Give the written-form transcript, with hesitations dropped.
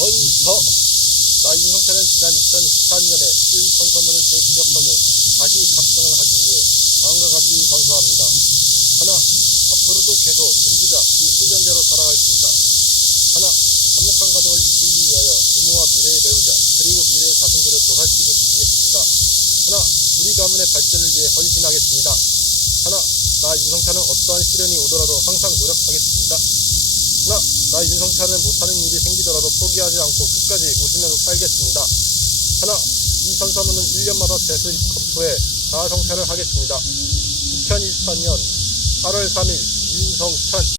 헌서. 나 윤석열은 지난 2014년에 쓴 선서문을 재기억하고 다시 각성을 하기 위해 다음과 같이 선서합니다. 하나, 앞으로도 계속 금지자 이 수견대로 살아가겠습니다. 하나, 화목한 가정을 이끌기 위하여 부모와 미래의 배우자 그리고 미래의 자손들을 보살피고 지키겠습니다. 하나, 우리 가문의 발전을 위해 헌신하겠습니다. 하나, 나 윤성찬은 어떠한 시련이 오더라도 항상 노력하겠습니다. 하나, 나 윤성찬은 못하는 일이 생기더라도 포기하지 않고 끝까지 웃으면서 살겠습니다. 하나, 이 선서문은 1년마다 재수입 검토해 자아성찰을 하겠습니다. 2023년 8월 3일 윤성찬.